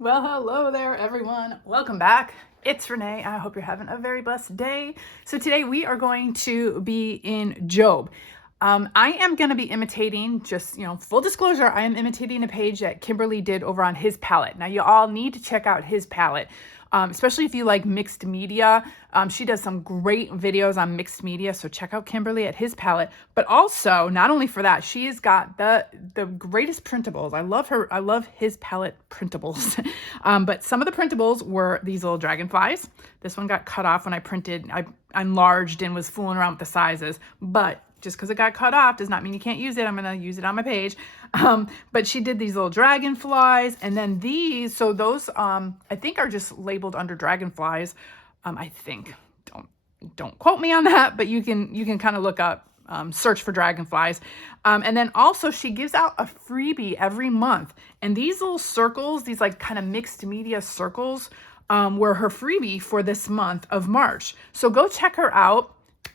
Well, hello there, everyone. Welcome back. It's Renee. I hope you're having a very blessed day. So today we are going to be in Job. I am going to be imitating, just, full disclosure, I am imitating a page that Kimberly did over on his palette. Now, you all need to check out his palette, especially if you like mixed media. She does some great videos on mixed media, so check out Kimberly at his palette. But also, not only for that, she's got the greatest printables. I love her. I love his palette printables. But some of the printables were these little dragonflies. This one got cut off when I printed. I enlarged and was fooling around with the sizes, but just because it got cut off does not mean you can't use it. I'm going to use it on my page. But she did these little dragonflies, and then these, so those I think are just labeled under dragonflies. I think, don't quote me on that, but you can kind of look up, search for dragonflies. And then also she gives out a freebie every month. And these little circles, these like kind of mixed media circles, were her freebie for this month of March. So go check her out.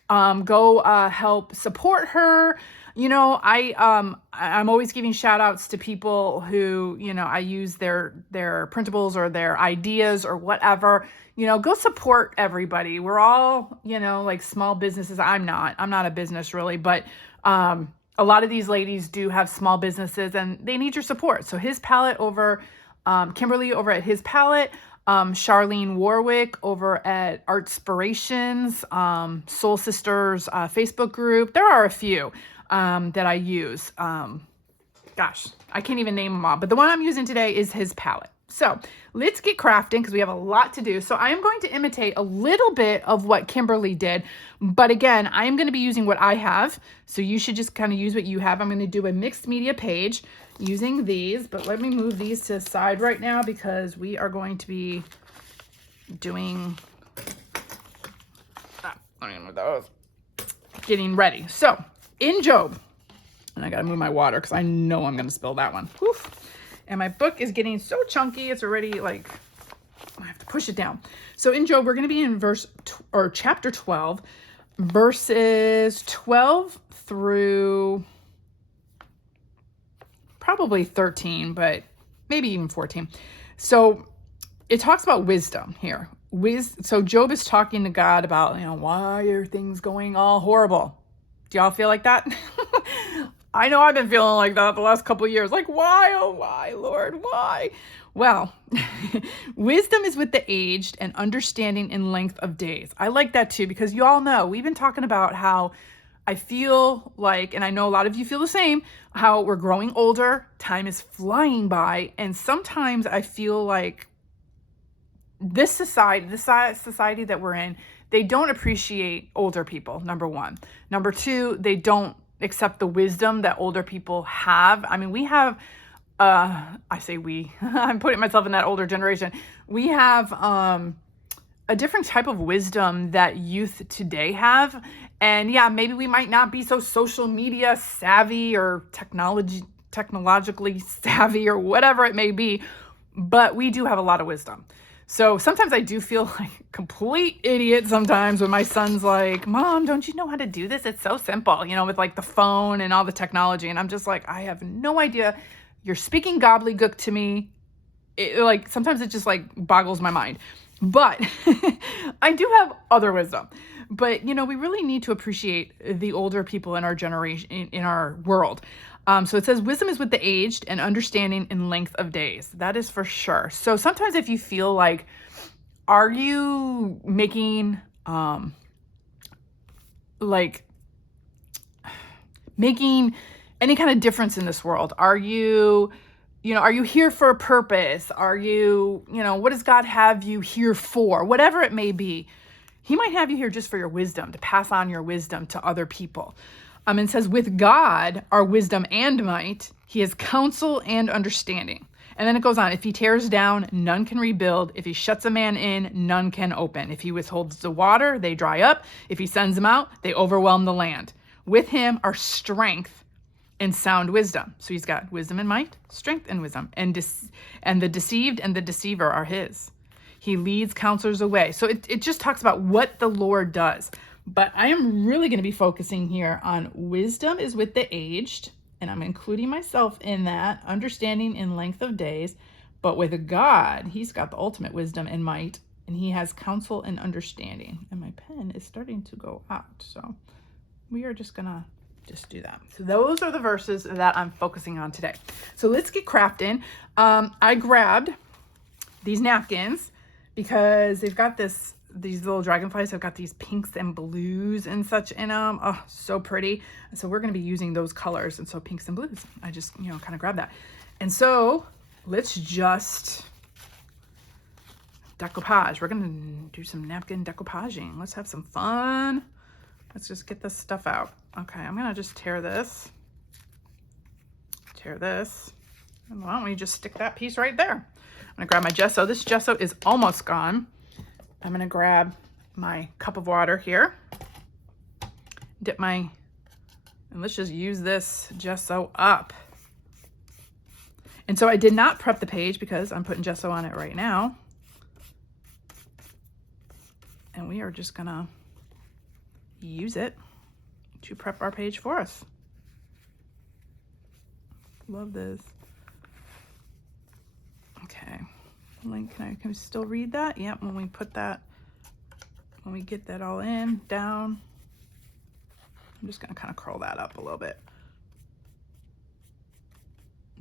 Go help support her. I'm always giving shout outs to people who, I use their printables or their ideas or whatever. Go support everybody. We're all, like small businesses. I'm not a business really, but a lot of these ladies do have small businesses and they need your support. So his palette over, Kimberly over at his palette, Charlene Warwick over at Artspirations, Soul Sisters Facebook group. There are a few that I use. Gosh, I can't even name them all, but the one I'm using today is his palette. So let's get crafting because we have a lot to do. So I am going to imitate a little bit of what Kimberly did, but again, I am going to be using what I have. So you should just kind of use what you have. I'm going to do a mixed media page using these, but let me move these to the side right now because we are going to be doing, those, getting ready. So in Job, and I got to move my water because I know I'm going to spill that one. Whew. And my book is getting so chunky, it's already like, I have to push it down. So in Job, we're going to be in chapter 12, verses 12 through probably 13, but maybe even 14. So it talks about wisdom here. So Job is talking to God about, why are things going all horrible? Do y'all feel like that? I know I've been feeling like that the last couple of years. Like, why, oh, why, Lord, why? Well, wisdom is with the aged and understanding in length of days. I like that too, because you all know, we've been talking about how I feel like, and I know a lot of you feel the same, how we're growing older, time is flying by, and sometimes I feel like this society that we're in, they don't appreciate older people, number one. Number two, they don't accept the wisdom that older people have. I mean, we have, I say we, I'm putting myself in that older generation. We have a different type of wisdom that youth today have. And yeah, maybe we might not be so social media savvy or technologically savvy or whatever it may be, but we do have a lot of wisdom. So sometimes I do feel like a complete idiot sometimes when my son's like, Mom, don't you know how to do this? It's so simple, with like the phone and all the technology. And I'm just like, I have no idea. You're speaking gobbledygook to me. Sometimes it just like boggles my mind. But I do have other wisdom. But, we really need to appreciate the older people in our generation, in our world. So it says, wisdom is with the aged and understanding in length of days. That is for sure. So sometimes if you feel like, are you making, making any kind of difference in this world? Are you here for a purpose? Are you, what does God have you here for? Whatever it may be, he might have you here just for your wisdom, to pass on your wisdom to other people. And says, with God are wisdom and might. He has counsel and understanding. And then it goes on. If he tears down, none can rebuild. If he shuts a man in, none can open. If he withholds the water, they dry up. If he sends them out, they overwhelm the land. With him are strength and sound wisdom. So he's got wisdom and might, strength and wisdom. And the deceived and the deceiver are his. He leads counselors away. So it just talks about what the Lord does. But I am really going to be focusing here on wisdom is with the aged, and I'm including myself in that, understanding in length of days, But with God, he's got the ultimate wisdom and might, and he has counsel and understanding. And my pen is starting to go out. So we are just gonna just do that. So those are the verses that I'm focusing on today. So let's get crafting. I grabbed these napkins because they've got these little dragonflies have got these pinks and blues and such in them. Oh, so pretty. And so we're going to be using those colors. And so pinks and blues, I just, kind of grabbed that. And so let's just decoupage. We're going to do some napkin decoupaging. Let's have some fun. Let's just get this stuff out. Okay, I'm going to just tear this. And why don't we just stick that piece right there? I'm going to grab my gesso. This gesso is almost gone. I'm going to grab my cup of water here, and let's just use this gesso up. And so I did not prep the page because I'm putting gesso on it right now. And we are just going to use it to prep our page for us. Love this. Okay. Link, can we still read that? Yep, when we get that all down, I'm just gonna kind of curl that up a little bit.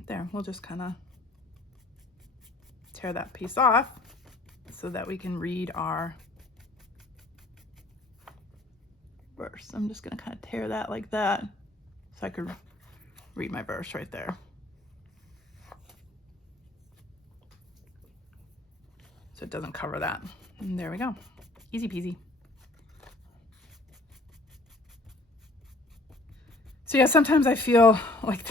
There, we'll just kind of tear that piece off so that we can read our verse. I'm just gonna kind of tear that like that so I could read my verse right there. So it doesn't cover that. And there we go. Easy peasy. So yeah, sometimes I feel like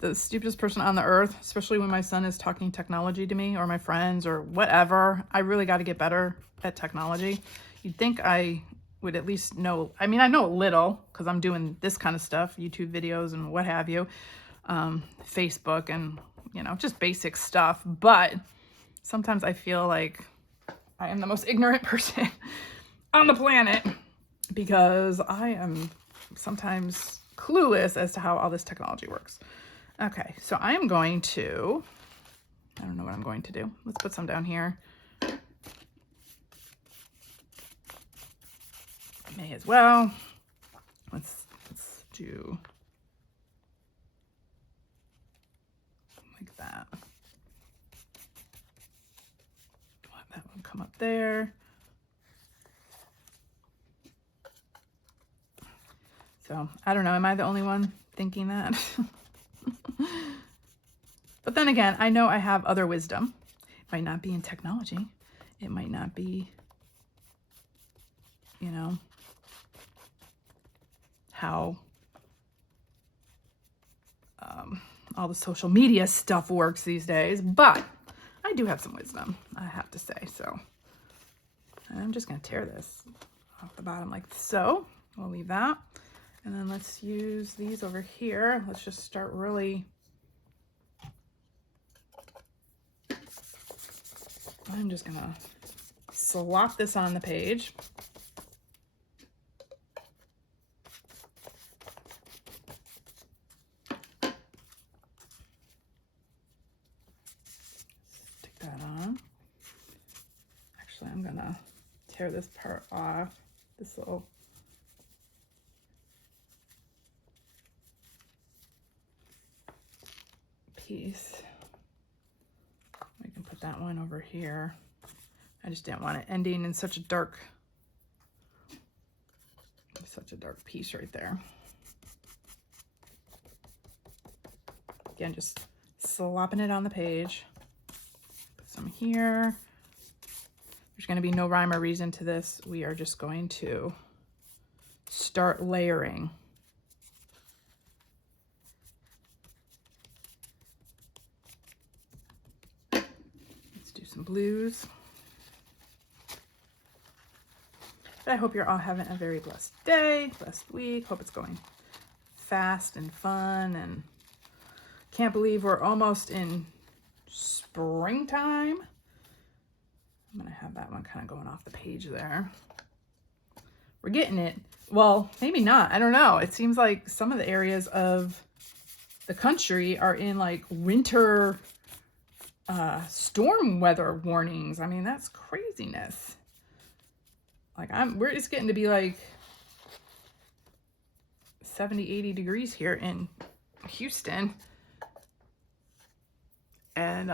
the stupidest person on the earth, especially when my son is talking technology to me or my friends or whatever. I really got to get better at technology. You'd think I would at least know. I mean, I know a little because I'm doing this kind of stuff, YouTube videos and what have you, Facebook and, just basic stuff. But sometimes I feel like I am the most ignorant person on the planet because I am sometimes clueless as to how all this technology works. Okay, so I am going to, I don't know what I'm going to do. Let's put some down here. May as well. Let's do like that. Let that one come up there. So I don't know. Am I the only one thinking that? But then again, I know I have other wisdom. It might not be in technology. It might not be, how all the social media stuff works these days, but I do have some wisdom, I have to say. So I'm just going to tear this off the bottom like so. We'll leave that. And then let's use these over here. Let's just start really, I'm just going to slop this on the page. Stick that on. Actually, I'm going to tear this part off, this little piece. We can put that one over here. I just didn't want it ending in such a dark piece right there. Again, just slopping it on the page. Put some here. There's going to be no rhyme or reason to this. We are just going to start layering. Let's do some blues. But I hope you're all having a very blessed day, blessed week. Hope it's going fast and fun, and can't believe we're almost in springtime. I'm gonna have that one kind of going off the page there. We're getting it. Well, maybe not. I don't know. It seems like some of the areas of the country are in like winter storm weather warnings. I mean, that's craziness. Like we're just getting to be like 70, 80 degrees here in Houston. And